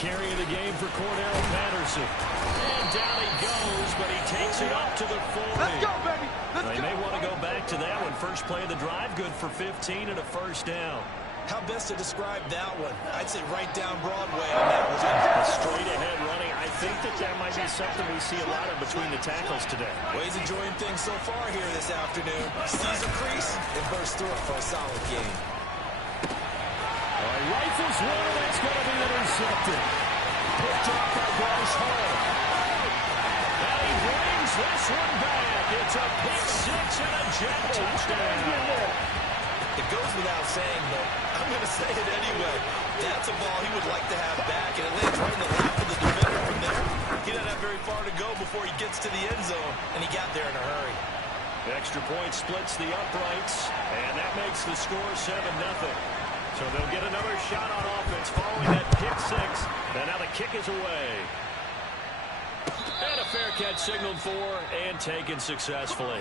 carry of the game for Cordero Patterson. And down he goes, but he takes it up to the 40. Let's go, baby. Let's go. They may want to go back to that one. First play of the drive, good for 15 and a first down. How best to describe that one? I'd say right down Broadway on that one. A straight-ahead running. I think that might be something we see a lot of between the tackles today. Well, he's enjoying things so far here this afternoon. Sees a crease and bursts through it for a solid game. Rifles one, and it's going to be intercepted. Picked up by Bryce Hall. And he brings this one back. It's a pick six and a jet touchdown. It goes without saying, but I'm going to say it anyway. That's a ball he would like to have back, and it lands right in the lap of the defender from there. He doesn't have very far to go before he gets to the end zone, and he got there in a hurry. The extra point splits the uprights, and that makes the score 7-0. So they'll get another shot on offense following that pick six. And now the kick is away. And a fair catch signaled for and taken successfully.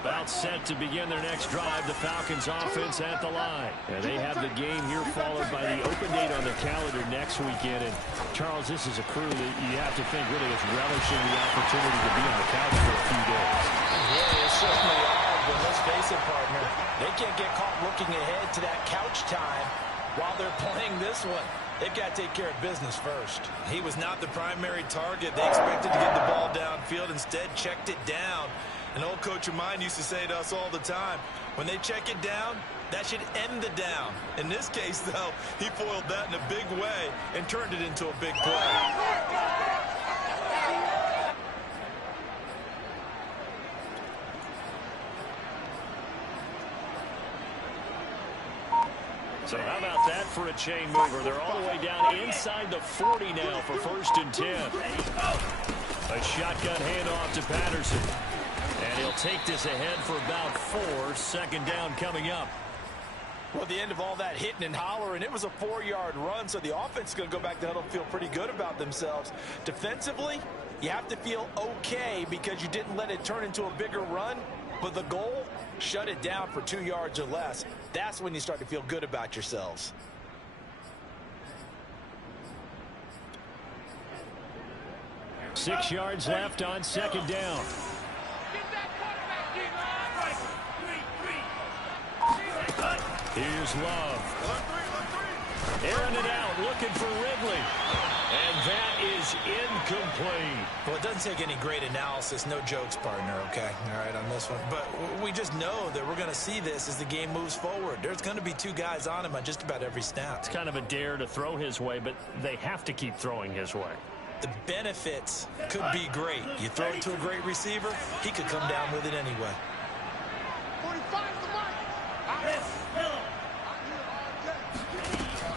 About set to begin their next drive, the Falcons offense at the line. And they have the game here followed by the open date on their calendar next weekend. And Charles, this is a crew that you have to think really is relishing the opportunity to be on the couch for a few days. Yeah, they certainly are, but let's face it, partner. They can't get caught looking ahead to that couch time while they're playing this one. They've got to take care of business first. He was not the primary target. They expected to get the ball downfield, instead checked it down. An old coach of mine used to say to us all the time, when they check it down, that should end the down. In this case, though, he foiled that in a big way and turned it into a big play. So how about that for a chain mover? They're all the way down inside the 40 now for 1st and 10. A shotgun handoff to Patterson. And he'll take this ahead for about 4. 2nd down coming up. Well, at the end of all that hitting and hollering, it was a 4-yard run, so the offense is going to go back to huddle and feel pretty good about themselves. Defensively, you have to feel okay because you didn't let it turn into a bigger run, but the goal, shut it down for 2 yards or less. That's when you start to feel good about yourselves. Six yards left on 2nd down. Here's Love. Airing it out, looking for Ridley. And that is incomplete. Well, it doesn't take any great analysis. No jokes, partner, okay? All right, on this one. But we just know that we're going to see this as the game moves forward. There's going to be 2 guys on him on just about every snap. It's kind of a dare to throw his way, but they have to keep throwing his way. The benefits could be great. You throw it to a great receiver, he could come down with it anyway. 45 to the mark.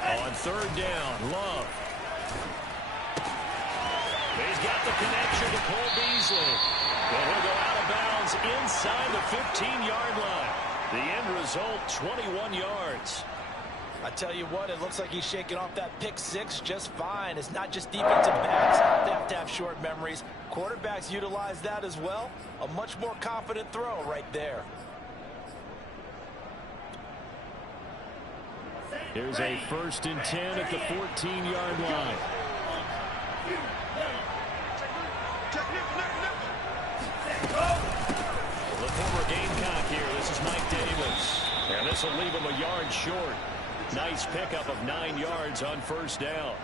On 3rd down, Love. He's got the connection to Cole Beasley. And he'll go out of bounds inside the 15-yard line. The end result, 21 yards. I tell you what, it looks like he's shaking off that pick six just fine. It's not just defensive backs. They have to have short memories. Quarterbacks utilize that as well. A much more confident throw right there. Here's a 1st and 10 at the 14-yard line. The former Gamecock here. This is Mike Davis. And this will leave him a yard short. Nice pickup of 9 yards on 1st down.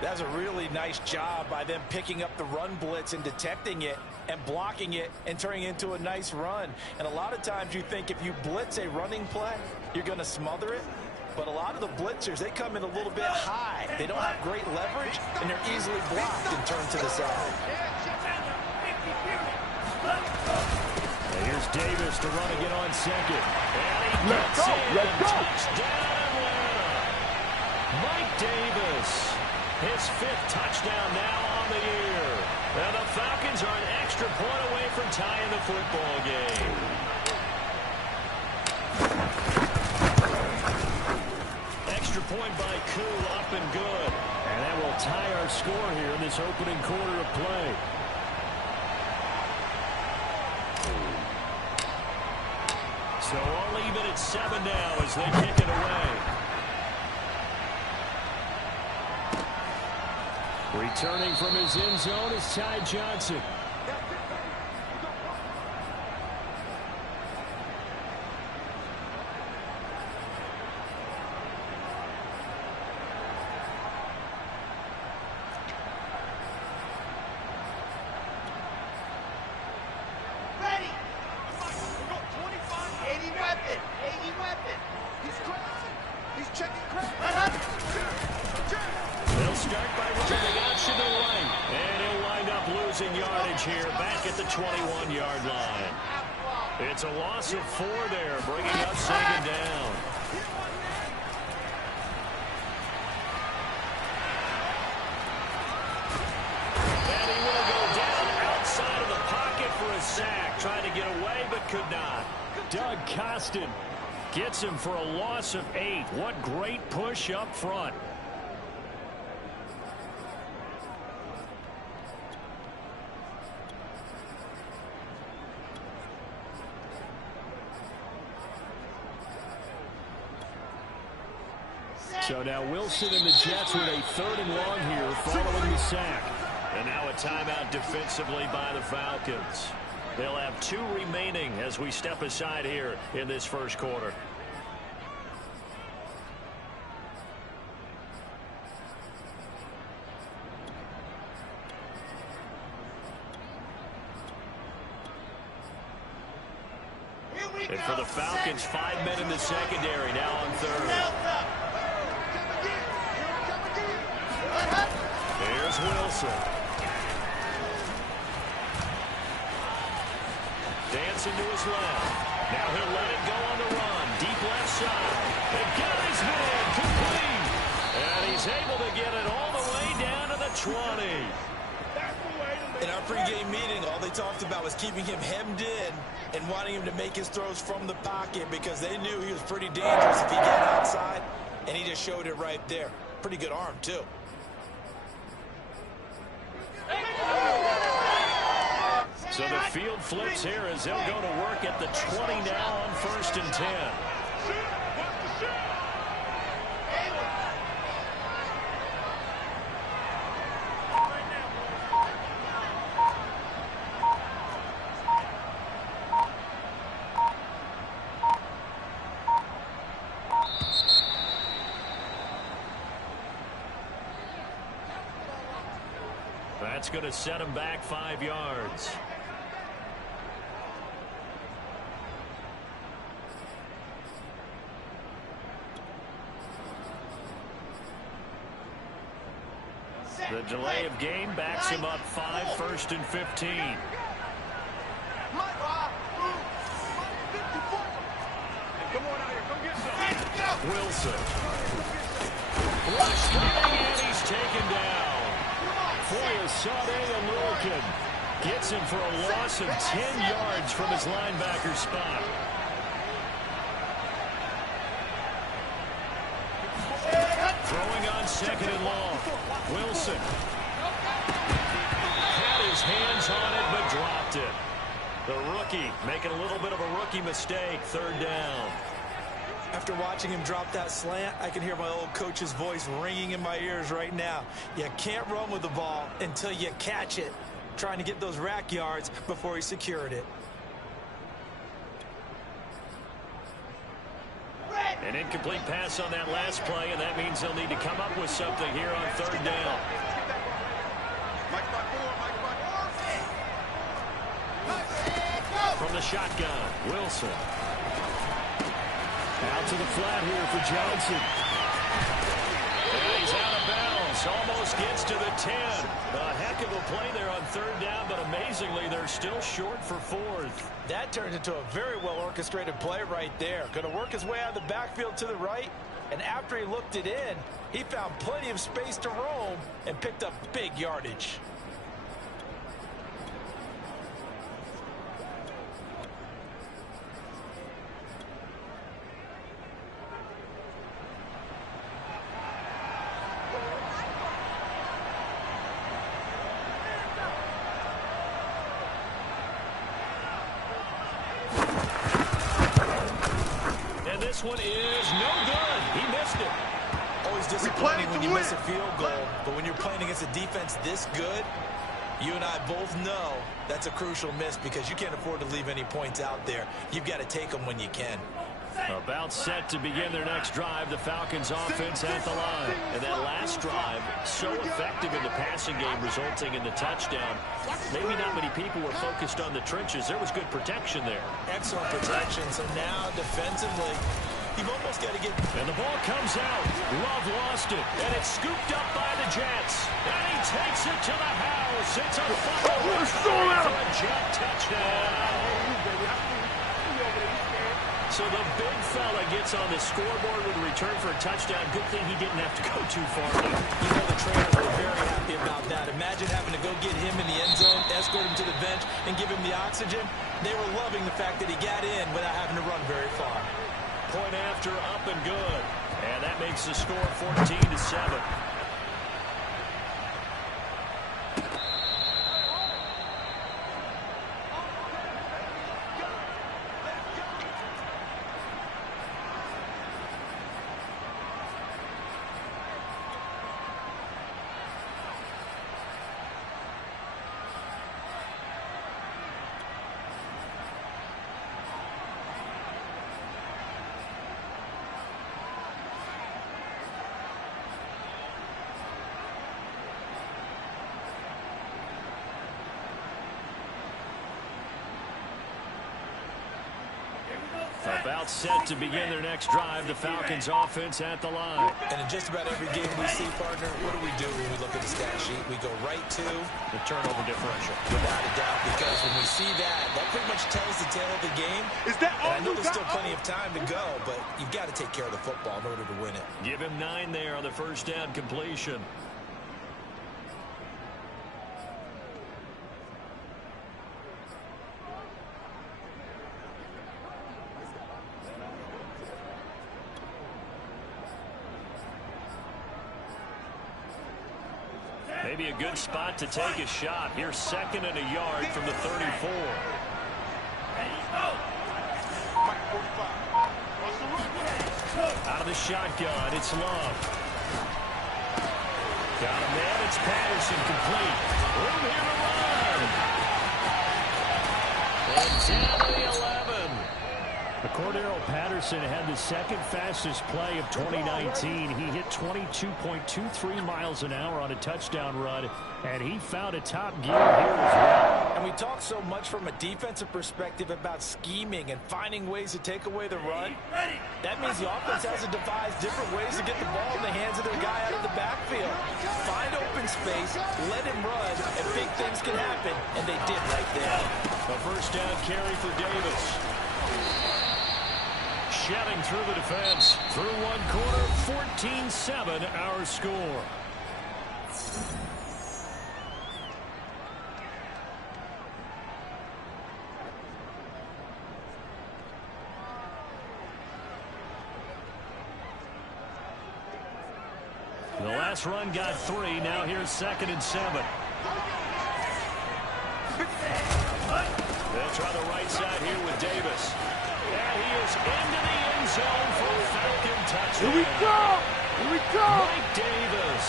That's a really nice job by them picking up the run blitz and detecting it and blocking it and turning it into a nice run. And a lot of times you think if you blitz a running play, you're going to smother it. But a lot of the blitzers, they come in a little bit high. They don't have great leverage, and they're easily blocked and turned to the side. And here's Davis to run again on 2nd. And he Let's go, let's go. Touchdown, Atlanta. Mike Davis, his 5th touchdown now on the year. And the Falcons are an extra point away from tying the football game. Extra point by Koo, up and good. And that will tie our score here in this opening quarter of play. So all even at 7 now as they kick it away. Returning from his end zone is Ty Johnson. They'll start by running out to the right. And he'll wind up losing yardage here back at the 21-yard line. It's a loss of 4 there, bringing up 2nd down. And he will go down outside of the pocket for a sack. Trying to get away, but could not. Doug Costin gets him for a loss of 8. What great push up front. So now Wilson and the Jets with a 3rd and long here following the sack. And now a timeout defensively by the Falcons. They'll have 2 remaining as we step aside here in this first quarter. And for the Falcons, 5 men in the secondary now on 3rd. Here's Wilson. Dancing to his left. Now he'll let it go on the run. Deep left side. And got his man complete. And he's able to get it all the way down to the 20. In our pregame meeting, all they talked about was keeping him hemmed in and wanting him to make his throws from the pocket because they knew he was pretty dangerous if he got outside, and he just showed it right there. Pretty good arm, too. So the field flips here as they'll go to work at the 20 now on 1st and 10. That's going to set him back 5 yards. The delay of game backs him up 5, 1st and 15. Wilson. Rushed and he's taken down. Foyesade American gets him for a loss of 10 yards from his linebacker spot. Throwing on 2nd and long. Wilson had his hands on it but dropped it. The rookie making a little bit of a rookie mistake. 3rd down. After watching him drop that slant, I can hear my old coach's voice ringing in my ears right now. You can't run with the ball until you catch it. Trying to get those rack yards before he secured it. An incomplete pass on that last play, and that means they'll need to come up with something here on 3rd down. From the shotgun, Wilson. Out to the flat here for Johnson. And he's out of bounds. Almost gets to the 10. A heck of a play there on 3rd down, but amazingly, they're still short for 4th. That turned into a very well-orchestrated play right there. Going to work his way out of the backfield to the right, and after he looked it in, he found plenty of space to roam and picked up big yardage. this one is no good. He missed it. Always disappointing when you miss a field goal, but when you're playing against a defense this good, you and I both know that's a crucial miss because you can't afford to leave any points out there. You've got to take them when you can. About set to begin their next drive, the Falcons offense at the line. And that last drive, so effective in the passing game, resulting in the touchdown. Maybe not many people were focused on the trenches. There was good protection there. Excellent protection. So now defensively, you've almost got to get... And the ball comes out. Love lost it. And it's scooped up by the Jets. And he takes it to the house. It's a fumble. For a Jet touchdown. So the big fella gets on the scoreboard with a return for a touchdown. Good thing he didn't have to go too far. You know the trainers were very happy about that. Imagine having to go get him in the end zone, escort him to the bench, and give him the oxygen. They were loving the fact that he got in without having to run very far. Point after, up and good. And that makes the score 14-7. About set to begin their next drive, the Falcons offense at the line. And in just about every game we see, partner, what do when we look at the stat sheet? We go right to the turnover differential. Without a doubt, because when we see that, that pretty much tells the tale of the game. Is that all? And I know there's still plenty of time to go, but you've got to take care of the football in order to win it. Give him 9 there on the first down completion. Maybe a good spot to take a shot. Here's 2nd and a yard from the 34. Out of the shotgun, it's Love. Got a man, it's Patterson, complete. Room here to run. And down to the 11. Cordero Patterson had the 2nd fastest play of 2019. He hit 22.23 miles an hour on a touchdown run, and he found a top gear here as well. And we talk so much from a defensive perspective about scheming and finding ways to take away the run. That means the offense has to devise different ways to get the ball in the hands of their guy out of the backfield. Find open space, let him run, and big things can happen, and they did right there. A first down carry for Davis. Shedding through the defense. Through one quarter, 14-7 our score. The last run got 3. Now here's 2nd and 7. They'll try the right side here with Davis. And he is into the end zone for a Falcon touchdown. Here we go! Here we go! Mike Davis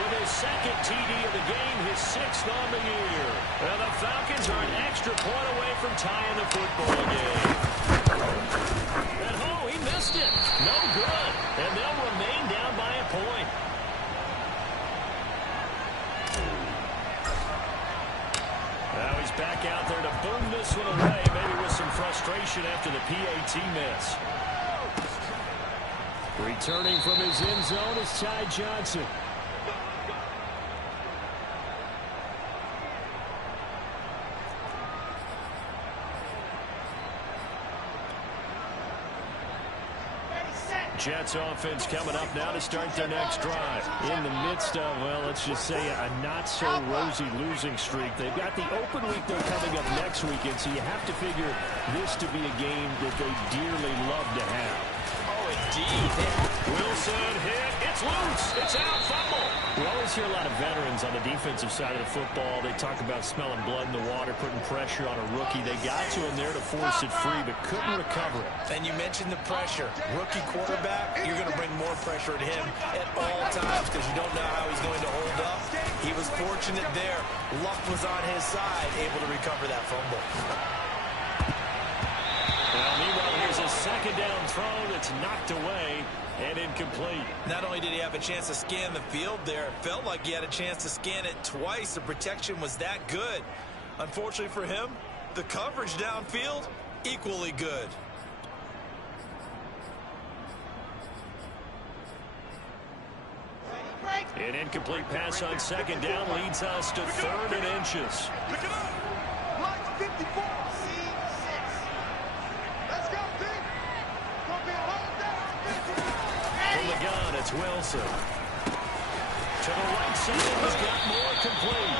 with his 2nd TD of the game, his 6th on the year. And the Falcons are an extra point away from tying the football game. And oh, he missed it. No good. And they'll remain down by a point. Now he's back out there to boom this one away, maybe with some frustration after the PAT miss. Returning from his end zone is Ty Johnson. Jets offense coming up now to start their next drive. In the midst of, well, let's just say a not-so-rosy losing streak. They've got the open week, though, coming up next weekend, so you have to figure this to be a game that they dearly love to have. Oh, indeed. Wilson hit. It's loose. It's out. Fumble. We always hear a lot of veterans on the defensive side of the football. They talk about smelling blood in the water, putting pressure on a rookie. They got to him there to force it free, but couldn't recover it. And you mentioned the pressure. Rookie quarterback, you're going to bring more pressure to him at all times because you don't know how he's going to hold up. He was fortunate there. Luck was on his side, able to recover that fumble. Well, meanwhile, here's a second down throw that's knocked away and incomplete. Not only did he have a chance to scan the field there, it felt like he had a chance to scan it twice. The protection was that good. Unfortunately for him, the coverage downfield, equally good. An incomplete pass on second down leads us to 3rd and inches. Pick it up. Block 54. Let's go, team. Gonna be a hold down. From the gun, it's Wilson. To the right side, he's got more complete.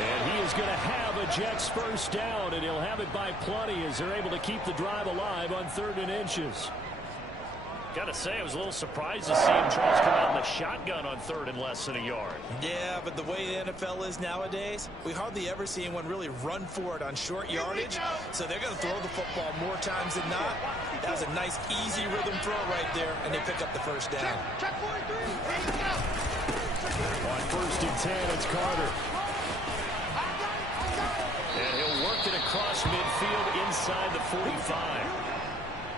And he is going to have a Jets first down, and he'll have it by plenty as they're able to keep the drive alive on 3rd and inches. Got to say, I was a little surprised to see him, Charles, come out in the shotgun on 3rd and less than a yard. Yeah, but the way the NFL is nowadays, we hardly ever see anyone really run for it on short yardage. So they're going to throw the football more times than not. That was a nice, easy rhythm throw right there, and they pick up the first down. Check 43. Ready to go. On 1st and 10, it's Carter. And he'll work it across midfield inside the 45.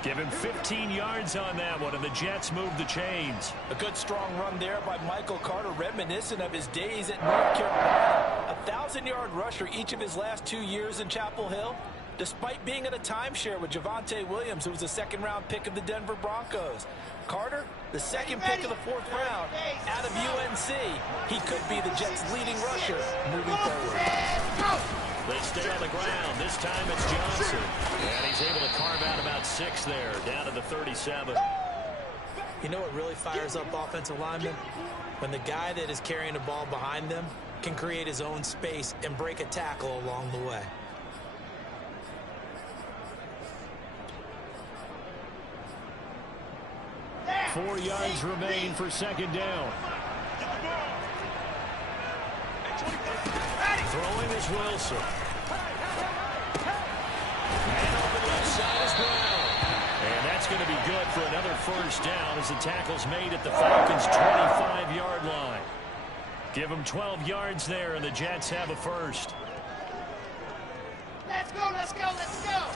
Give him 15 yards on that one, and the Jets move the chains. A good strong run there by Michael Carter, reminiscent of his days at North Carolina. A 1,000-yard rusher each of his last 2 years in Chapel Hill, despite being in a timeshare with Javonte Williams, who was a second-round pick of the Denver Broncos. Carter, the second pick of the 4th round out of UNC. He could be the Jets' leading rusher moving forward. They stay on the ground. This time it's Johnson. And he's able to carve out about 6 there, down to the 37. You know what really fires up offensive linemen? When the guy that is carrying the ball behind them can create his own space and break a tackle along the way. Four yards remain for second down. Throwing is Wilson. And open left side is Brown. And that's going to be good for another first down as the tackle's made at the Falcons' 25-yard line. Give them 12 yards there, and the Jets have a first. Let's go, let's go, let's go.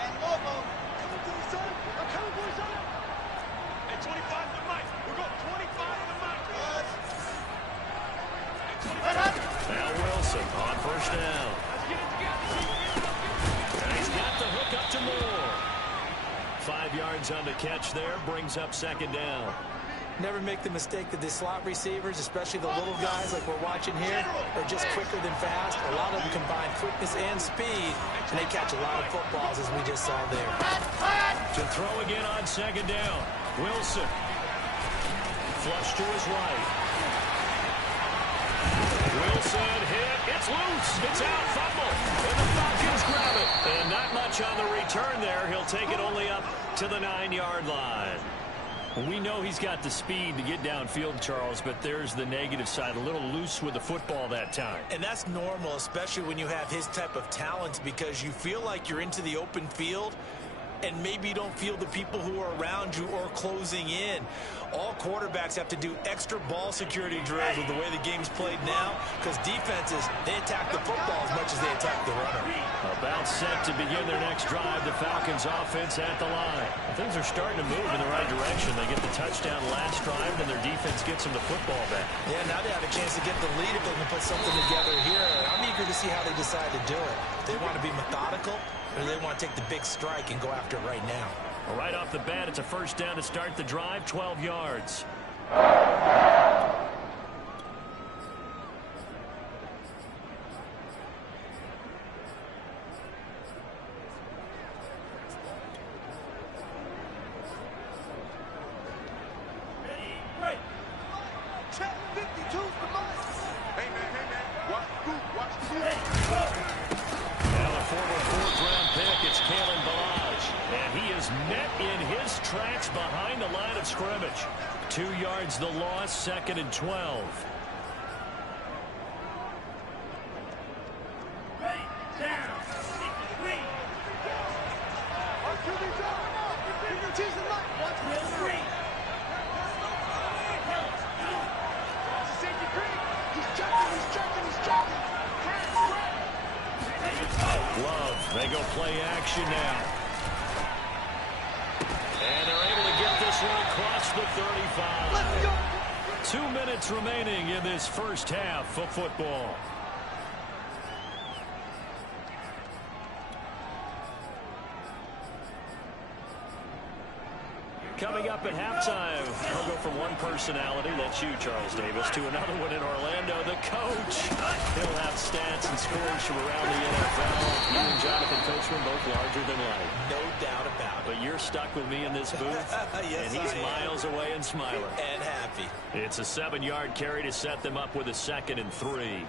And Lobo. At 25 to Mike. We're going 25 to Mike. Now Wilson on first down. And he's got the hook up to Moore. 5 yards on the catch there, brings up second down. Never make the mistake that the slot receivers, especially the little guys like we're watching here, are just quicker than fast. A lot of them combine quickness and speed, and they catch a lot of footballs, as we just saw there. To throw again on second down. Wilson. Flush to his right. Wilson hit. It's loose. It's out. Fumble. And the Falcons grab it. And not much on the return there. He'll take it only up to the 9-yard line. We know he's got the speed to get downfield, Charles, but there's the negative side. A little loose with the football that time. And that's normal, especially when you have his type of talent, because you feel like you're into the open field and maybe you don't feel the people who are around you or closing in. All quarterbacks have to do extra ball security drills with the way the game's played now, because defenses, they attack the football as much as they attack the runner. About set to begin their next drive. The Falcons offense at the line. Things are starting to move in the right direction. They get the touchdown last drive, and their defense gets them the football back. Yeah, now they have a chance to get the lead if they can put something together here. I'm eager to see how they decide to do it. They want to be methodical, or they want to take the big strike and go after it right now. Well, right off the bat, it's a first down to start the drive, 12 yards. Check 52's the most. Hey, man. Watch the scoop. Watch the scoop. Now the former 4th-round pick, it's Kalen Balaj. And he is is met in his tracks behind the line of scrimmage. 2 yards the loss, 2nd and 12. They go play action now. And they're able to get this one across the 35. Let's go. 2 minutes remaining in this first half of football. Coming up at halftime, we'll go from one personality, that's you, Charles Davis, to another one in Orlando, the coach. He'll have stats and scores from around the NFL. You and Jonathan Coachman both larger than life. No doubt about it. But you're stuck with me in this booth, yes, and he's miles away and smiling. And happy. It's a 7-yard carry to set them up with a 2nd and 3.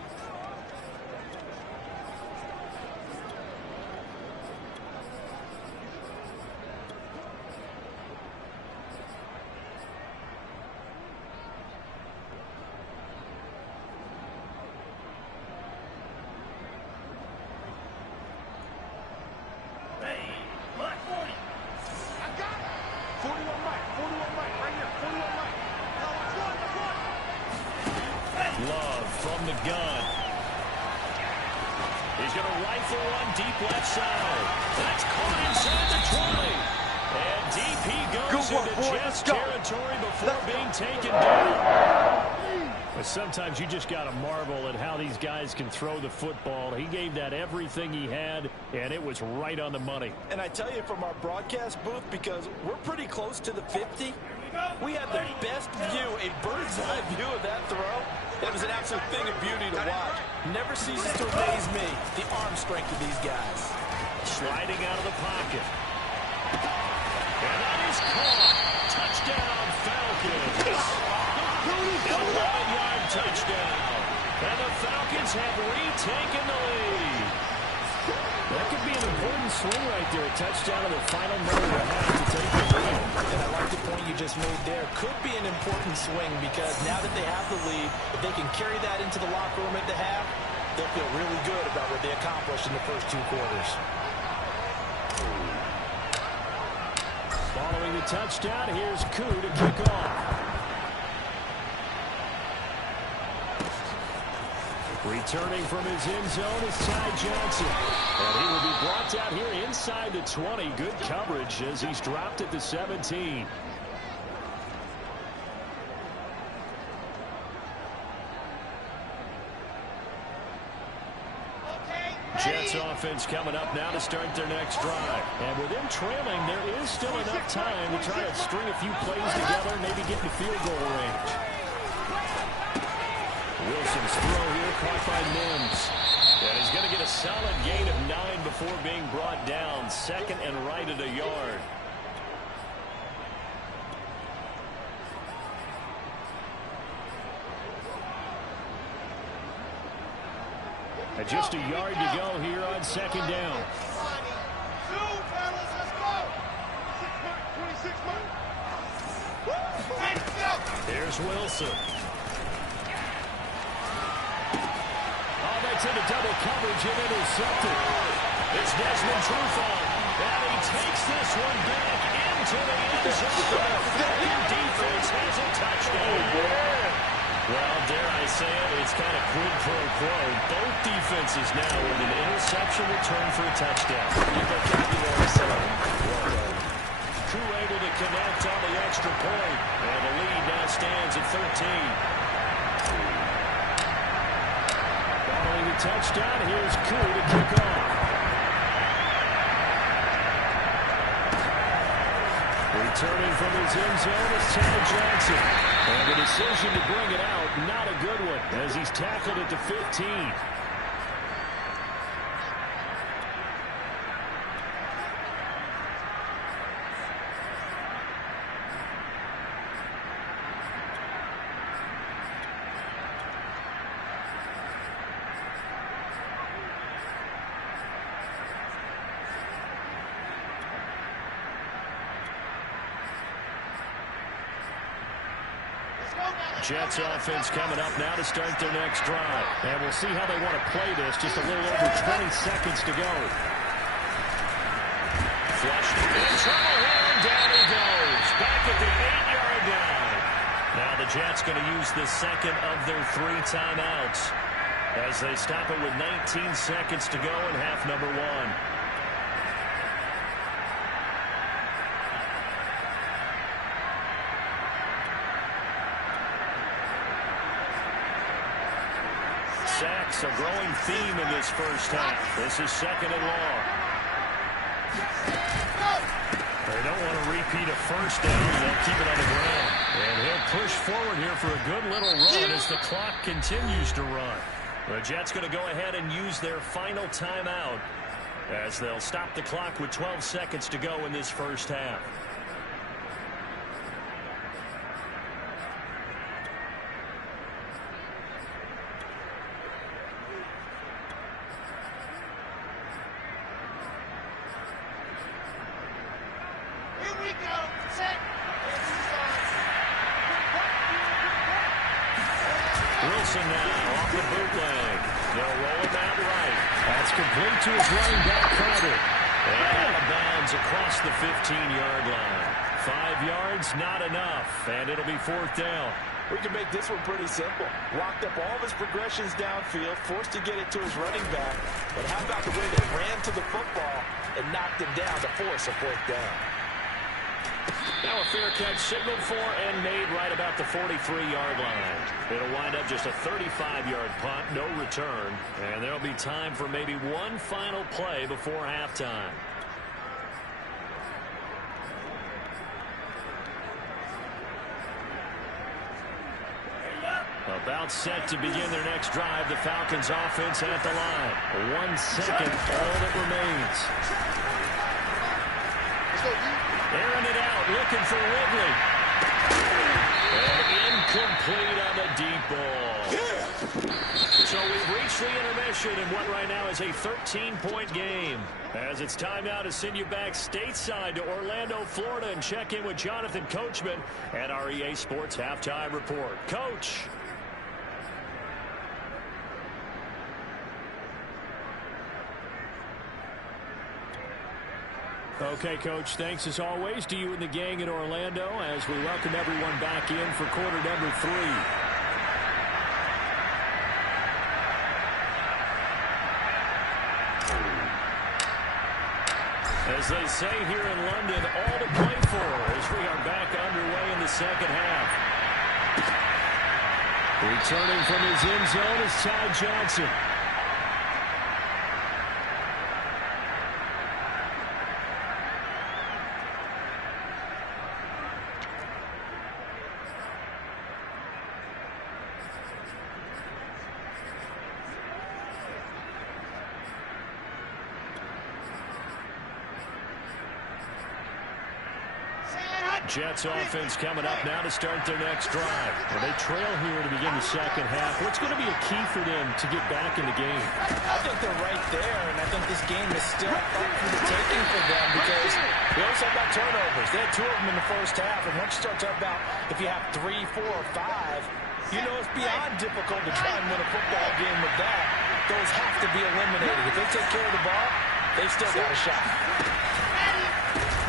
Love from the gun. He's going to rifle one deep left side. That's caught inside the 20. And deep he goes into Jets territory before being taken down. But sometimes you just got to marvel at how these guys can throw the football. He gave that everything he had, and it was right on the money. And I tell you from our broadcast booth, because we're pretty close to the 50, we had the best view, a bird's eye view of that throw. It was an absolute thing of beauty to watch. Never ceases to amaze me, the arm strength of these guys. Sliding out of the pocket. And that is caught. Touchdown, Falcons. An 11-yard touchdown. And the Falcons have retaken the lead. That could be an important swing right there. A touchdown in the final minute of the half to take the lead. And I like the point you just made there. Could be an important swing because now that they have the lead, if they can carry that into the locker room at the half, they'll feel really good about what they accomplished in the first 2 quarters. Following the touchdown, here's Koo to kick off. Returning from his end zone is Ty Johnson. And he will be brought down here inside the 20. Good coverage as he's dropped at the 17. Jets offense coming up now to start their next drive. And with them trailing, there is still enough time to try to string a few plays together and maybe get in field goal range. Wilson's throw here caught by Mims. And he's going to get a solid gain of 9 before being brought down. 2nd and right at a yard. And just a yard to go here on 2nd down. Here's Wilson. Oh, that's into double coverage and intercepted. It's Desmond Trufant. And he takes this one back into the end zone. The Falcon defense has a touchdown. Well, dare I say it, it's kind of quid pro quo. Both defenses now with an interception return for a touchdown. Crew able to connect on the extra point. And the lead now stands at 13. Following the touchdown, here's Koo to kick off. Returning from his end zone is Ty Johnson. And the decision to bring it out, not a good one, as he's tackled at the 15. Jets offense coming up now to start their next drive. And we'll see how they want to play this. Just a little over 20 seconds to go. Flushed in trouble here, and down he goes. Back at the 8-yard line. Now the Jets going to use the second of their 3 timeouts as they stop it with 19 seconds to go in half number 1. Sacks, a growing theme in this first half. This is second and long. They don't want to repeat a first down. They'll keep it on the ground. And he'll push forward here for a good little run as the clock continues to run. The Jets going to go ahead and use their final timeout as they'll stop the clock with 12 seconds to go in this first half. Wilson now off the bootleg. They'll roll him out right. That's complete to his running back, Carter. And out of bounds across the 15-yard line. 5 yards, not enough. And it'll be 4th down. We can make this one pretty simple. Locked up all of his progressions downfield, forced to get it to his running back. But how about the way they ran to the football and knocked him down to force a 4th down? Now a fair catch signaled for and made right about the 43-yard line. It'll wind up just a 35-yard punt, no return. And there'll be time for maybe one final play before halftime. About set to begin their next drive. The Falcons offense at the line. 1 second, all that remains. Airing it out, looking for Ridley. And incomplete on the deep ball. So we've reached the intermission in what right now is a 13-point game. As it's time now to send you back stateside to Orlando, Florida, and check in with Jonathan Coachman at our EA Sports Halftime Report. Coach. Okay, Coach, thanks as always to you and the gang in Orlando as we welcome everyone back in for quarter number 3. As they say here in London, all to play for as we are back underway in the second half. Returning from his end zone is Ty Johnson. Jets offense coming up now to start their next drive. Well, they trail here to begin the second half. What's going to be a key for them to get back in the game? I think they're right there, and I think this game is still up for the taking for them because we always talk about turnovers. They had 2 of them in the first half, and once you start talking about if you have 3, 4, or 5, you know it's beyond difficult to try and win a football game with that. Those have to be eliminated. If they take care of the ball, they've still got a shot.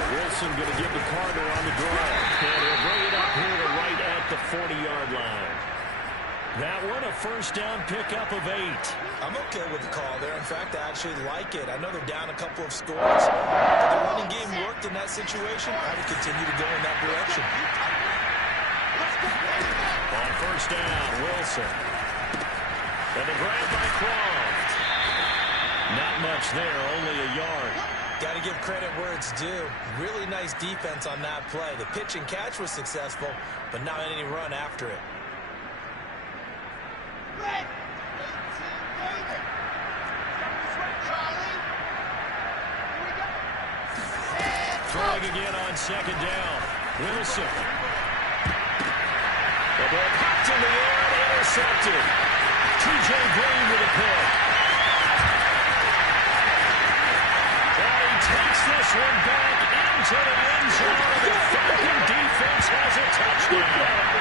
Wilson going to give to Carter on the draw. And he'll bring it up here to right at the 40-yard line. That one a first down pickup of 8. I'm okay with the call there. In fact, I actually like it. I know they're down a couple of scores, but the running game worked in that situation. I would continue to go in that direction. On first down, Wilson. And the grab by Croft. Not much there, only a yard. Got to give credit where it's due. Really nice defense on that play. The pitch and catch was successful, but not any run after it. Throwing again on second down. Wilson. The ball popped in the air and intercepted. T.J. Green with a pick. Takes this one back into the end zone. The Falcon defense has a touchdown.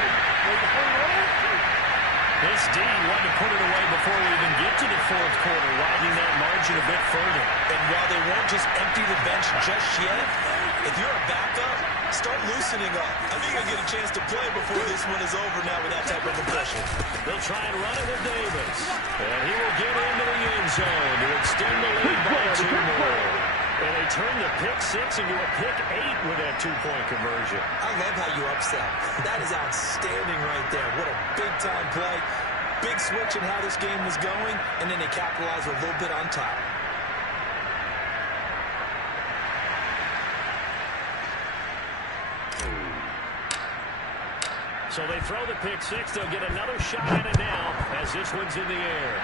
This D wanted to put it away before we even get to the fourth quarter, widening that margin a bit further. And while they won't just empty the bench just yet, if you're a backup, start loosening up. I think you'll get a chance to play before this one is over now with that type of impression. They'll try and run it with Davis. And he will get into the end zone to extend the lead by 2 more. And they turn the pick 6 into a pick 8 with that 2-point conversion. I love how you upset. That is outstanding right there. What a big-time play. Big switch in how this game was going, and then they capitalize a little bit on top. So they throw the pick 6. They'll get another shot at it now as this one's in the air.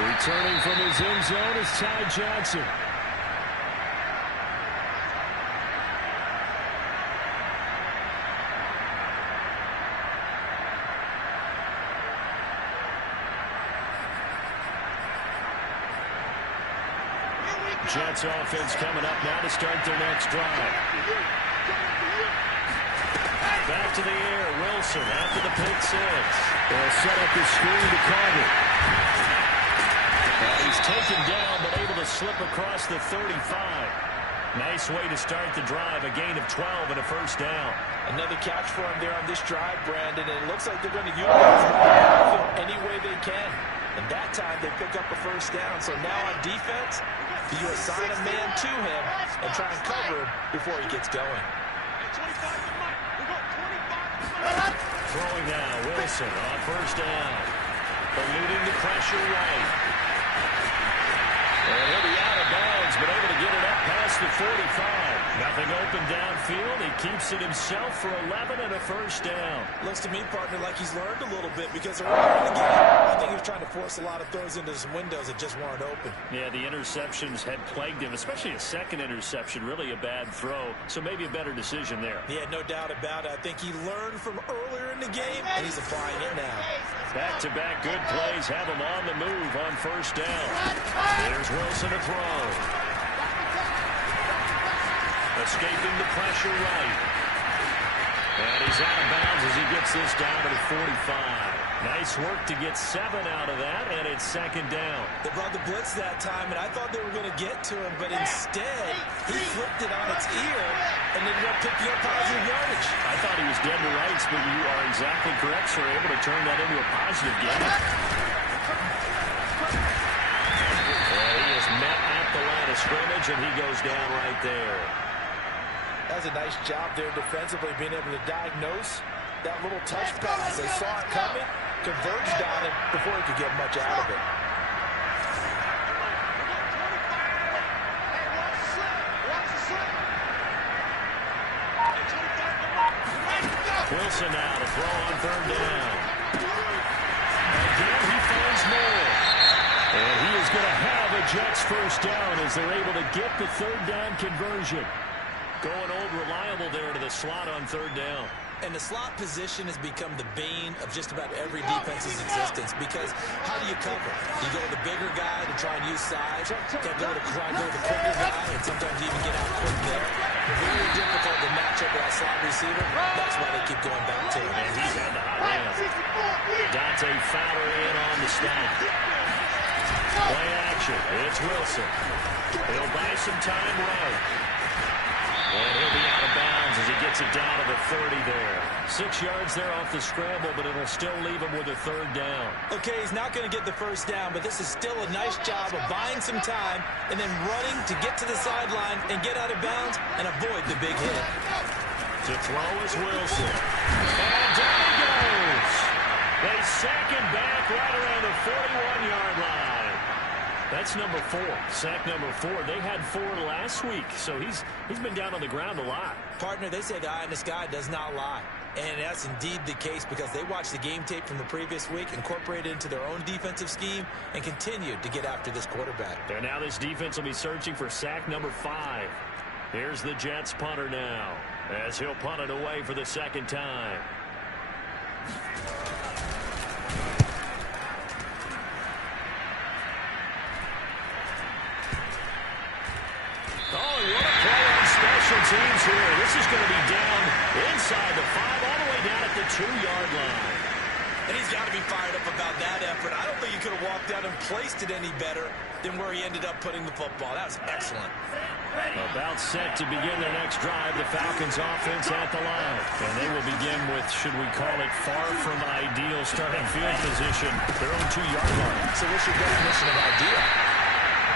Returning from his end zone is Ty Johnson. Jets offense coming up now to start their next drive. Back to the air, Wilson after the pick 6. They'll set up the screen to Carter. He's taken down, but able to slip across the 35. Nice way to start the drive, a gain of 12 and a first down. Another catch for him there on this drive, Brandon, and it looks like they're going to utilize him any way they can. And that time they pick up a first down. So now on defense, you assign a man to him and try and cover him before he gets going. Throwing now, Wilson on first down. Eluding the pressure right. And he'll be out of bounds, but able to get it up past the 45. Nothing open downfield. He keeps it himself for 11 and a first down. Looks to me, partner, like he's learned a little bit because earlier in the game, I think he was trying to force a lot of throws into some windows that just weren't open. Yeah, the interceptions had plagued him, especially a second interception. Really a bad throw, so maybe a better decision there. Yeah, no doubt about it. I think he learned from earlier in the game, and he's applying it now. Back-to-back good plays have him on the move on first down. There's Wilson to throw. Escaping the pressure right. And he's out of bounds as he gets this down to the 45. Nice work to get 7 out of that, and it's second down. They brought the blitz that time, and I thought they were going to get to him, but instead, he flipped it on its ear and ended up picking up positive yardage. I thought he was dead to rights, but you are exactly correct, sir. Able to turn that into a positive gain. And he is met at the line of scrimmage, and he goes down right there. That was a nice job there defensively, being able to diagnose that little touch pass. They saw it coming, converged on it before he could get much out of it. Wilson now to throw on third down. Again, he finds more. And he is going to have a Jets first down as they're able to get the third down conversion. Going old reliable there to the slot on third down. And the slot position has become the bane of just about every defense's existence because how do you cover? You go with the bigger guy to try and use size. You got to go with the quicker guy and sometimes you even get out quick there. Very difficult to match up with that slot receiver. That's why they keep going back to him. And he's had the hot hand. Dante Fowler in on the snap. Play action. It's Wilson. He'll buy some time right. And he'll be out of bounds as he gets it down to the 30 there. 6 yards there off the scramble, but it'll still leave him with a third down. Okay, he's not going to get the first down, but this is still a nice job of buying some time and then running to get to the sideline and get out of bounds and avoid the big hit. To throw is Wilson. And down he goes. They sack him back right around the 41-yard line. That's number 4. Sack number 4. They had 4 last week, so he's been down on the ground a lot. Partner, they say the eye in the sky does not lie. And that's indeed the case because they watched the game tape from the previous week, incorporated it into their own defensive scheme, and continued to get after this quarterback. And now this defense will be searching for sack number 5. Here's the Jets punter now as he'll punt it away for the second time. Oh, what a play on special teams here. This is going to be down inside the 5 all the way play down at the 2-yard line. And he's got to be fired up about that effort. I don't think he could have walked out and placed it any better than where he ended up putting the football. That was excellent. About set to begin their next drive, the Falcons offense at the line. And they will begin with, should we call it, far from ideal starting field position, their own 2-yard line. So what's your definition of ideal?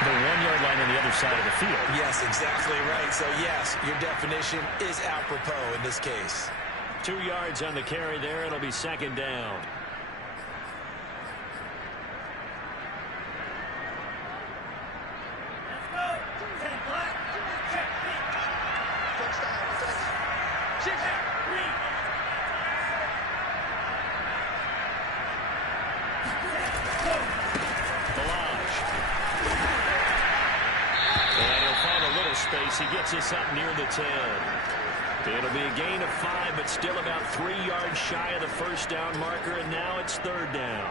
The 1-yard line on the other side of the field. Yes, exactly right. So, yes, your definition is apropos in this case. 2 yards on the carry there. It'll be second down. He gets us up near the 10. It'll be a gain of 5, but still about 3 yards shy of the first down marker, and now it's third down.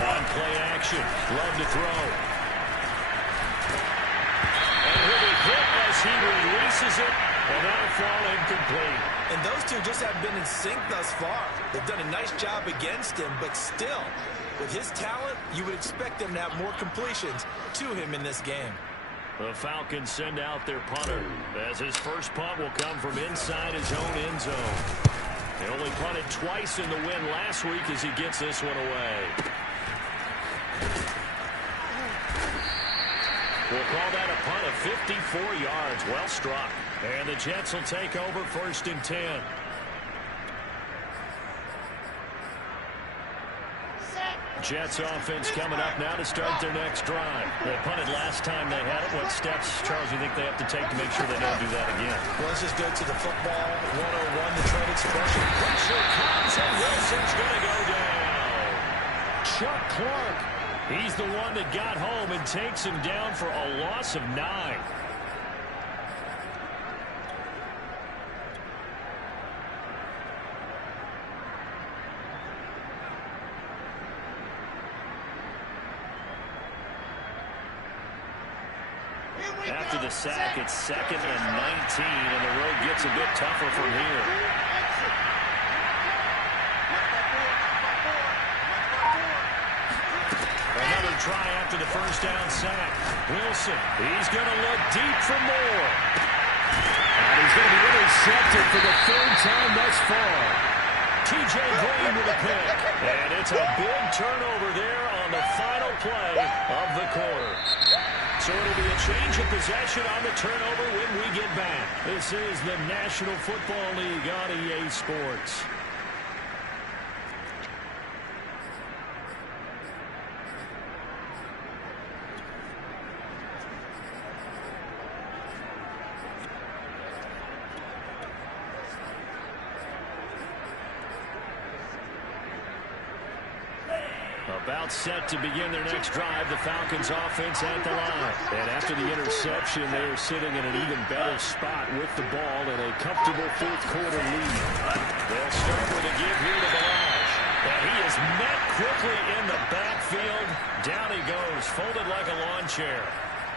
On play action, Love to throw. He releases it, and that'll fall incomplete. And those two just have been in sync thus far. They've done a nice job against him, but still, with his talent, you would expect them to have more completions to him in this game. The Falcons send out their punter, as his first punt will come from inside his own end zone. They only punted twice in the win last week as he gets this one away. We'll call that a punt of 54 yards. Well struck. And the Jets will take over first and 10. Jets offense coming up now to start their next drive. They punted last time they had it. What steps, Charles, do you think they have to take to make sure they don't do that again? Well, let's just go to the football 101, the trade expression. Pressure comes, and Wilson's going to go down. Chuck Clark. He's the one that got home and takes him down for a loss of 9. After the sack, it's 2nd and 19, and the road gets a bit tougher from here. Another try after the first down sack. Wilson, he's going to look deep for more. And he's going to be intercepted for the 3rd time thus far. T.J. Green with a pick. And it's a big turnover there on the final play of the quarter. So it'll be a change of possession on the turnover when we get back. This is the National Football League on EA Sports. About set to begin their next drive, the Falcons offense at the line. And after the interception, they are sitting in an even better spot with the ball in a comfortable 4th quarter lead. They'll start with a give here to Balazs. And he is met quickly in the backfield. Down he goes, folded like a lawn chair.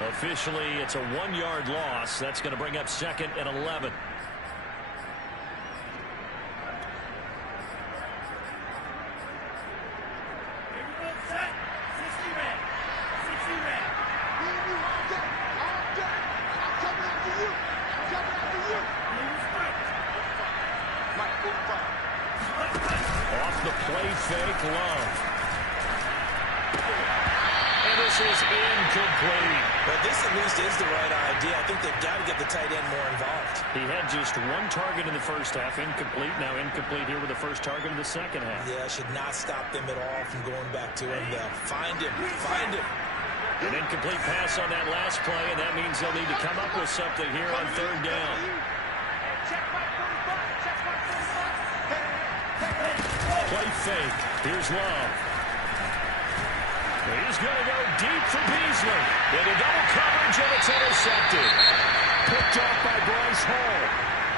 Officially, it's a 1-yard loss. That's going to bring up 2nd and 11. Fake Love. And this is incomplete. But this at least is the right idea. I think they've got to get the tight end more involved. He had just 1 target in the first half. Incomplete. Now incomplete here with the first target in the second half. Yeah, should not stop them at all from going back to him. Find him. Find him. An incomplete pass on that last play, and that means they'll need to come up with something here on 3rd down. Play fake. Here's Love. He's going to go deep for Beasley. Into double coverage, and it's intercepted. Picked off by Bryce Hall.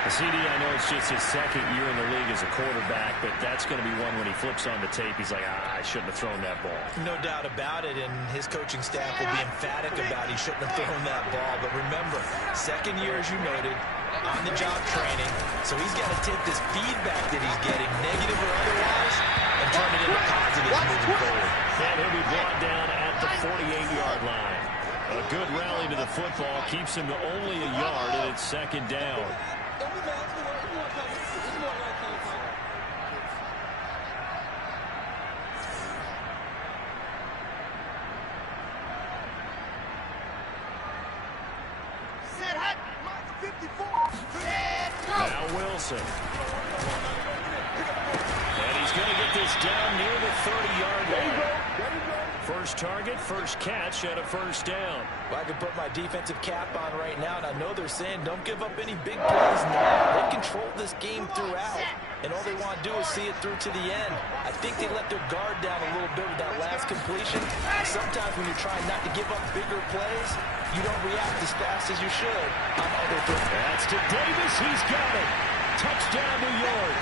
CD, I know it's just his second year in the league as a quarterback, but that's going to be one when he flips on the tape, he's like, I shouldn't have thrown that ball. No doubt about it, and his coaching staff will be emphatic about he shouldn't have thrown that ball. But remember, second year, as you noted, on-the-job training, so he's got to take this feedback that he's getting, negative or otherwise, and turn it into positive moving forward. And he'll be brought down at the 48-yard line. A good rally to the football keeps him to only a yard, and it's second down. Now Wilson. And he's going to get this down near the 30-yard line. First target, first catch, and a first down. Well, I can put my defensive cap on right now, and I know they're saying don't give up any big plays now. They control this game throughout, and all they want to do is see it through to the end. I think they let their guard down a little bit with that last completion. Sometimes when you're trying not to give up bigger plays, you don't react as fast as you should on other things. That's to Davis. He's got it. Touchdown, New York.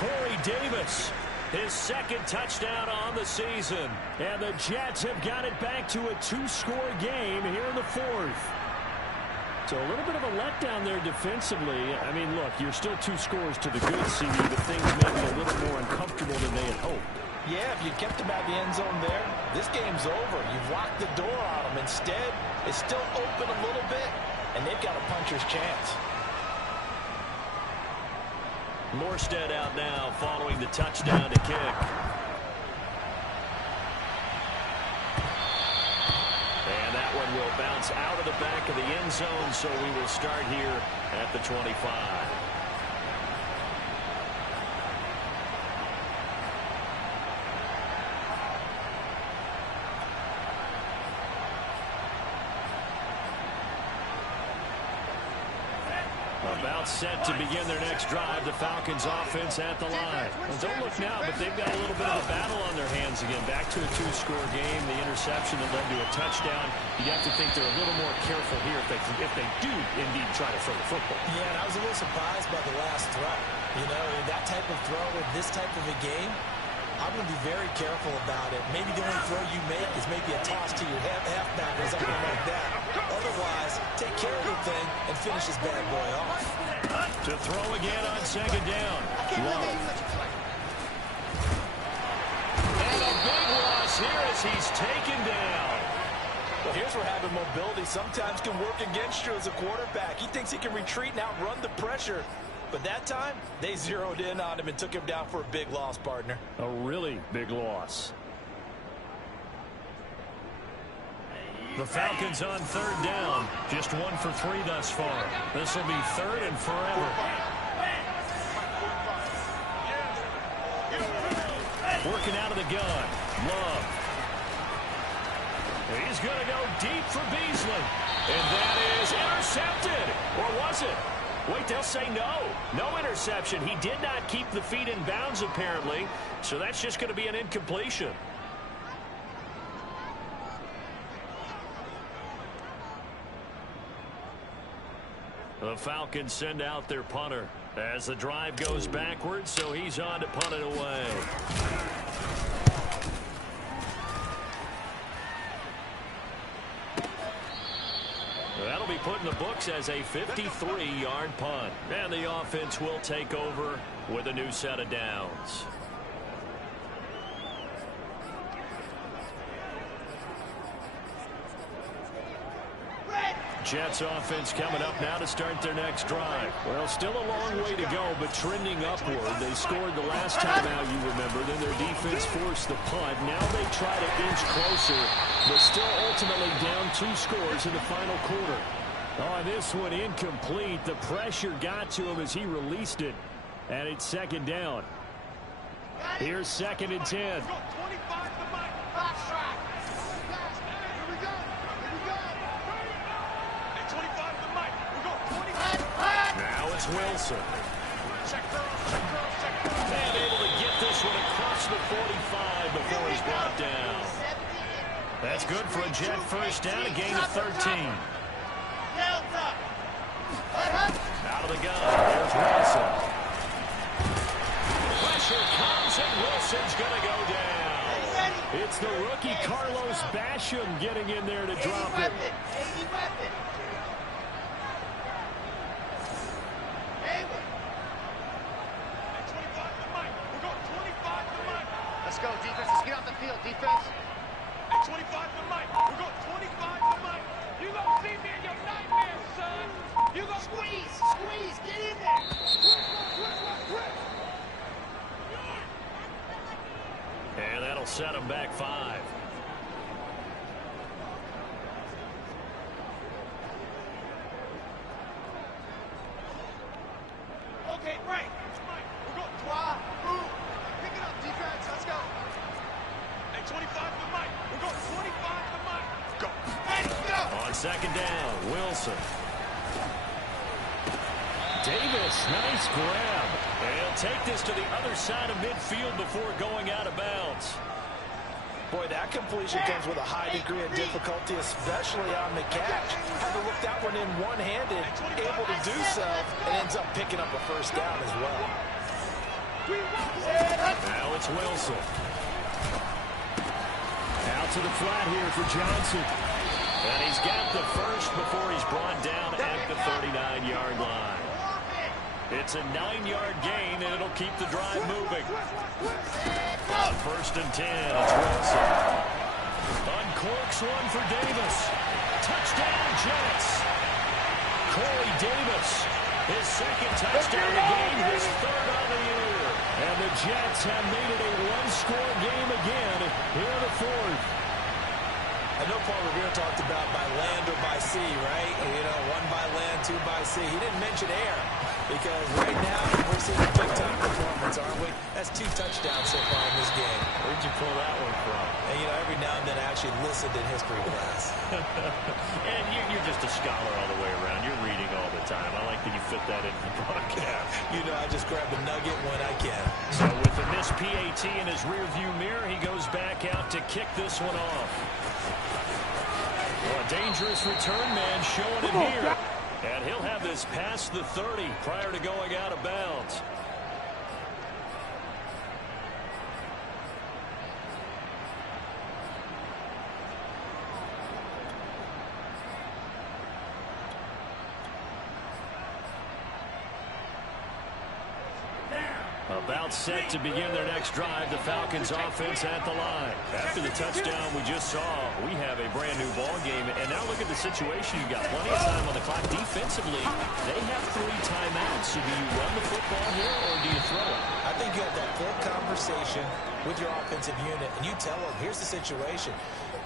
Corey Davis, his second touchdown on the season. And the Jets have got it back to a two-score game here in the fourth. So a little bit of a letdown there defensively. I mean, look, you're still 2 scores to the good, CD, but things may be a little more uncomfortable than they had hoped. Yeah, if you kept them out of the end zone there, this game's over. You've locked the door on them. Instead, it's still open a little bit, and they've got a puncher's chance. Morstead out now following the touchdown to kick. And that one will bounce out of the back of the end zone, so we will start here at the 25. About set to begin their next drive. The Falcons offense at the line. Well, don't look now, but they've got a little bit of a battle on their hands again. Back to a 2-score game. The interception that led to a touchdown. You have to think they're a little more careful here if they do indeed try to throw the football. Yeah, and I was a little surprised by the last throw. You know, that type of throw in this type of a game, I'm going to be very careful about it. Maybe the only throw you make is maybe a toss to your halfback or something like that. Otherwise, take care of the thing and finish this bad boy off. To throw again on second down. Love. And a big loss here as he's taken down. Well, here's where having mobility sometimes can work against you as a quarterback. He thinks he can retreat and outrun the pressure. But that time, they zeroed in on him and took him down for a big loss, partner. A really big loss. The Falcons on third down. Just 1 for 3 thus far. This will be third and forever. Working out of the gun. Love. He's going to go deep for Beasley. And that is intercepted. Or was it? Wait, they'll say no. No interception. He did not keep the feet in bounds, apparently. So that's just going to be an incompletion. The Falcons send out their punter as the drive goes backwards, so he's on to punt it away. That'll be put in the books as a 53-yard punt. And the offense will take over with a new set of downs. Jets offense coming up now to start their next drive. Well, still a long way to go, but trending upward. They scored the last time out, you remember. Then their defense forced the punt. Now they try to inch closer, but still ultimately down 2 scores in the final quarter. Oh, this one incomplete. The pressure got to him as he released it, and it's second down. Here's 2nd and 10. Wilson. And able to get this one across the 45 before he's brought down. That's good for a Jet first down, a gain of 13. Out of the gun, there's Wilson. Pressure comes, and Wilson's going to go down. It's the rookie Carlos Basham getting in there to drop it. Let's go, defense. Let's get off the field, defense. Hey, 25 to Mike. We're going 25 to Mike. You gonna see me in your nightmares, son. You gonna Squeeze, get in there. And that'll set him back 5. Okay, right. We're going 12. Pick it up, defense. Let's go. Hey, 25 to Mike. We're going 25 to Mike. Go. Hey, go. On second down, Wilson. Davis, nice grab. And he'll take this to the other side of midfield before going out of bounds. Boy, that completion comes with a high degree of difficulty, especially on the catch. Had to look that one in one-handed, able to do so, and ends up picking up a first down as well. Now it's Wilson. Out to the flat here for Johnson. And he's got the first before he's brought down at the 39-yard line. It's a 9-yard gain, and it'll keep the drive moving. On first and 10, it's Wilson. Uncorks one for Davis. Touchdown, Jets. Corey Davis, his second touchdown of the game, his third on the year. And the Jets have made it a one-score game again here in the fourth. I know Paul Revere talked about by land or by sea, right? You know, 1 by land, 2 by sea. He didn't mention air because right now we're seeing a big-time performance, aren't we? That's 2 touchdowns so far in this game. Where'd you pull that one from? And, you know, every now and then I actually listened in history class. And you're just a scholar all the way around. You're reading all the time. I like that you fit that in the broadcast. You know, I just grab a nugget when I can. So with a missed PAT in his rearview mirror, he goes back out to kick this one off. Well, a dangerous return man showing it here. And he'll have this past the 30 prior to going out of bounds. About set to begin their next drive, the Falcons offense at the line. After the touchdown we just saw, we have a brand new ball game. And now look at the situation. You've got plenty of time on the clock. Defensively, they have 3 timeouts. So do you run the football here or do you throw it? I think you have that full conversation with your offensive unit, and you tell them, here's the situation.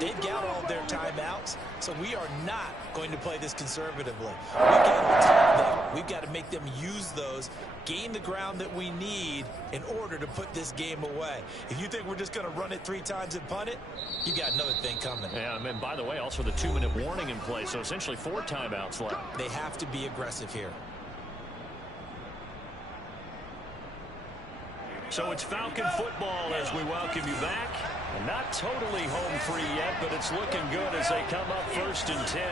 They've got all their timeouts, so we are not going to play this conservatively. We've got to attack them. We've got to make them use those, gain the ground that we need in order to put this game away. If you think we're just going to run it 3 times and punt it, you got another thing coming. Yeah, and by the way, also the 2-minute warning in play, so essentially 4 timeouts left. They have to be aggressive here. So it's Falcon football as we welcome you back. And not totally home free yet, but it's looking good as they come up first and 10.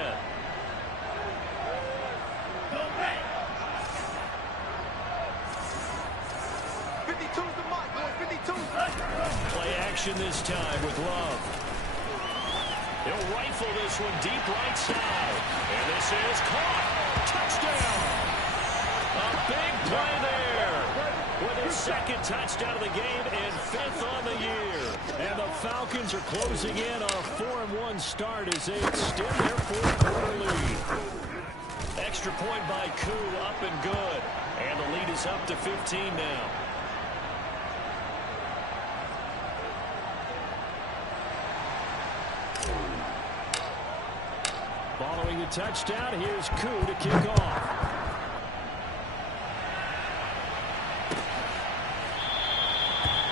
Play action this time with Love. He'll rifle this one deep right side. And this is caught. Touchdown. A big play there. With his second touchdown of the game and 5th on the year. And the Falcons are closing in on a 4-1 start as they extend their 4th-quarter lead. Extra point by Koo, up and good. And the lead is up to 15 now. Following the touchdown, here's Koo to kick off.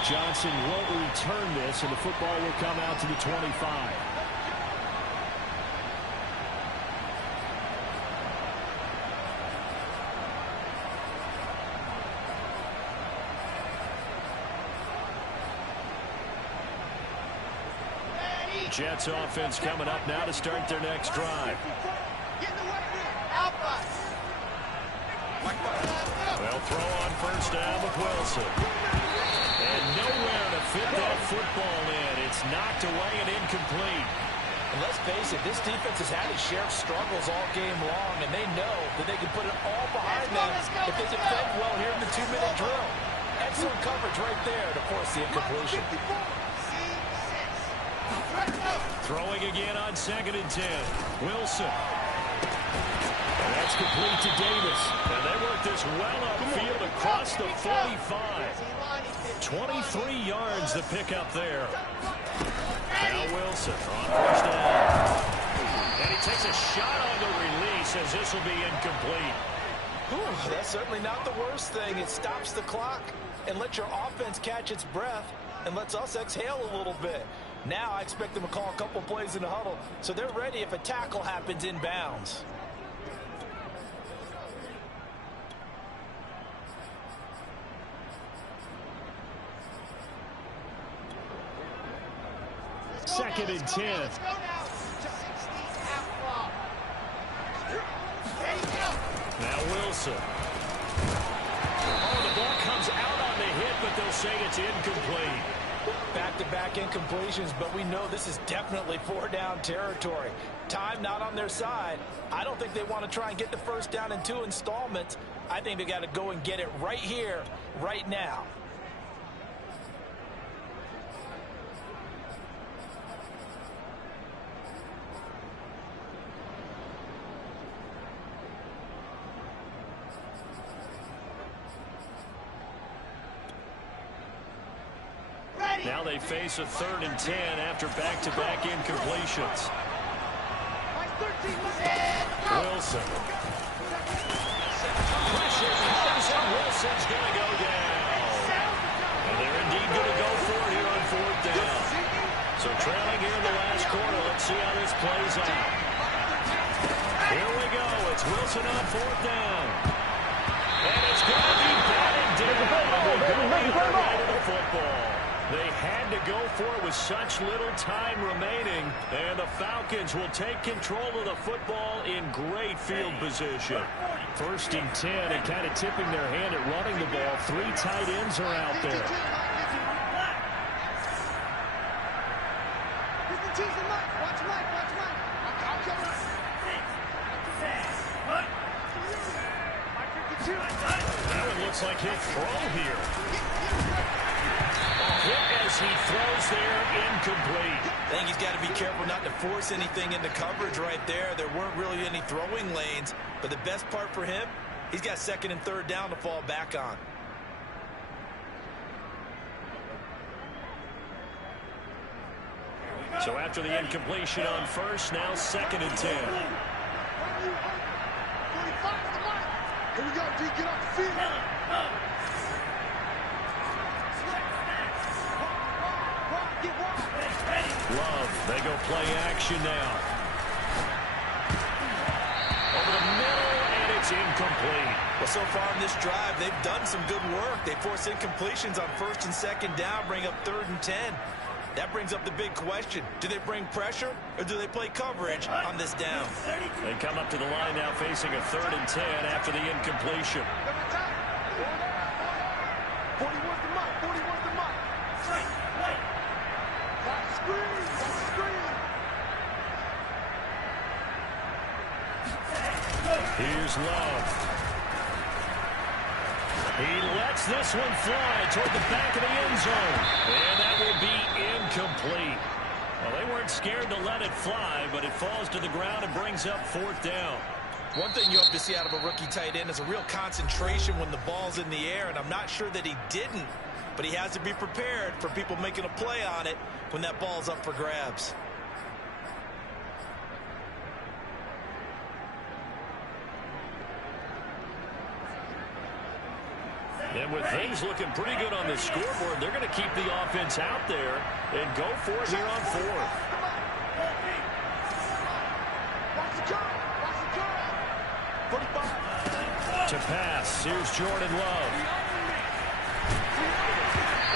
Johnson won't return this, and the football will come out to the 25. Jets offense coming up now to start their next drive. Get in the way, Alpha. They'll throw on first down with Wilson. And nowhere to fit that football in. It's knocked away and incomplete. And let's face it, this defense has had its share of struggles all game long, and they know that they can put it all behind them if they defend well here in the 2-minute drill. Excellent coverage right there to force the incompletion. Throwing again on 2nd and 10. Wilson. And that's complete to Davis. And they work this well upfield across the 45. 23 yards to pick up there. Now Wilson on first down. And he takes a shot on the release as this will be incomplete. Whew, that's certainly not the worst thing. It stops the clock and lets your offense catch its breath and lets us exhale a little bit. Now I expect them to call a couple plays in the huddle so they're ready if a tackle happens inbounds. Second and 10. Now Wilson. Oh, the ball comes out on the hit, but they'll say it's incomplete. Back-to-back incompletions, but we know this is definitely 4-down territory. Time not on their side. I don't think they want to try and get the first down in 2 installments. I think they got to go and get it right here, right now. Now they face a 3rd and 10 after back-to-back incompletions. Wilson. Pressure comes, and Wilson's going to go down. And they're indeed going to go for it here on 4th down. So trailing here in the last quarter. Let's see how this plays out. Here we go. It's Wilson on 4th down. And it's going to be batted down. We'll go right to the football. They had to go for it with such little time remaining, and the Falcons will take control of the football in great field position. 1st and 10, and kind of tipping their hand at running the ball. 3 tight ends are out there. Now it looks like he'll throw here. As he throws there, incomplete. I think he's got to be careful not to force anything into coverage right there. There weren't really any throwing lanes, but the best part for him, he's got 2nd and 3rd down to fall back on. So after the incompletion on first, now 2nd and 10. Here we go, D. Get off the field. Love, they go play action now. Over the middle, and it's incomplete. Well, so far in this drive, they've done some good work. They force incompletions on 1st and 2nd down, bring up 3rd and 10. That brings up the big question. Do they bring pressure, or do they play coverage on this down? They come up to the line now facing a 3rd and 10 after the incompletion. 41's the mark. 41's the mark. Here's Love. He lets this one fly toward the back of the end zone. And that will be incomplete. Well, they weren't scared to let it fly, but it falls to the ground and brings up 4th down. One thing you hope to see out of a rookie tight end is a real concentration when the ball's in the air, and I'm not sure that he didn't, but he has to be prepared for people making a play on it when that ball's up for grabs. And with things looking pretty good on the scoreboard, they're going to keep the offense out there and go for it here on 4th. To pass, here's Jordan Love.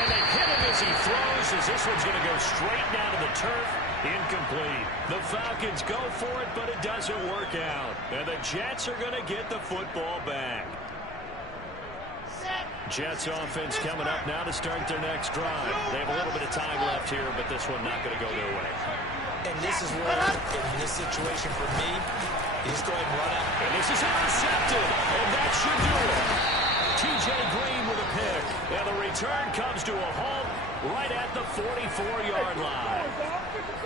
And they hit him as he throws, as this one's going to go straight down to the turf. Incomplete. The Falcons go for it, but it doesn't work out. And the Jets are going to get the football back. Jets offense coming up now to start their next drive. They have a little bit of time left here, but this one not going to go their way. And this is where, in this situation for me, you just go ahead and run out. And this is intercepted, and that should do it. T.J. Green with a pick, and the return comes to a halt right at the 44-yard line.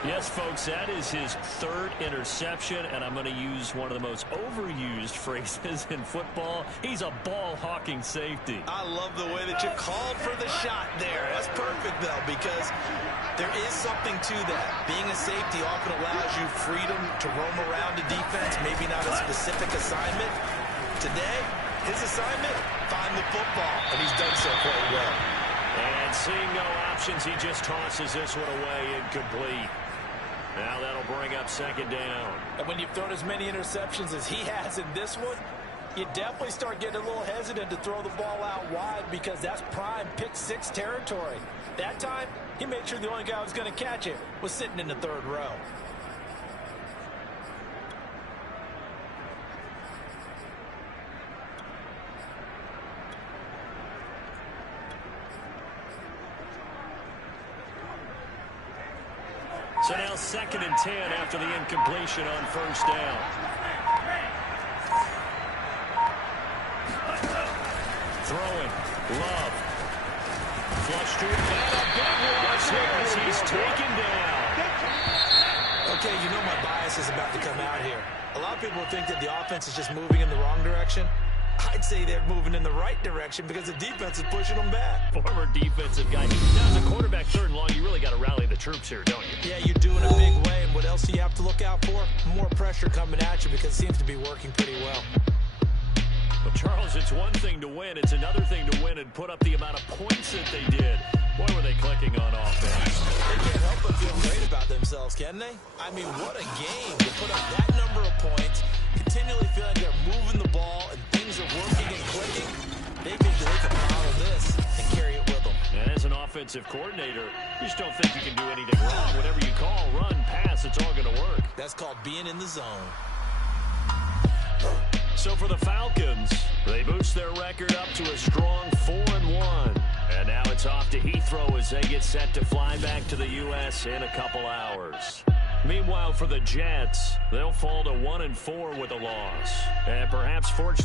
Yes, folks, that is his third interception, and I'm going to use one of the most overused phrases in football. He's a ball-hawking safety. I love the way that you called for the shot there. That's perfect, though, because there is something to that. Being a safety often allows you freedom to roam around the defense, maybe not a specific assignment. Today, his assignment, find the football, and he's done so quite well. And seeing no options, he just tosses this one away incomplete. Now that'll bring up second down. And when you've thrown as many interceptions as he has in this one, you definitely start getting a little hesitant to throw the ball out wide because that's prime pick six territory. That time, he made sure the only guy who was going to catch it was sitting in the third row. So now 2nd and 10 after the incompletion on first down. Throwing. Love. Flush to it. And a big rush here as he's taken down. Okay, you know my bias is about to come out here. A lot of people think that the offense is just moving in the wrong direction. I'd say they're moving in the right direction because the defense is pushing them back. Former defensive guy. Now, as a quarterback 3rd and long, you really got to rally the troops here, don't you? Yeah, you do in a big way. And what else do you have to look out for? More pressure coming at you because it seems to be working pretty well. But, Charles, it's one thing to win. It's another thing to win and put up the amount of points that they did. Boy, were they clicking on offense. They can't help but feel great about themselves, can they? I mean, what a game to put up that number of points, continually feel like they're moving the ball and things are working and clicking. They think they can follow this and carry it with them. And as an offensive coordinator, you just don't think you can do anything wrong. Whatever you call, run, pass, it's all going to work. That's called being in the zone. So for the Falcons, they boost their record up to a strong 4-1. And now it's off to Heathrow as they get set to fly back to the U.S. in a couple hours. Meanwhile, for the Jets, they'll fall to 1-4 with a loss. And perhaps fortunately,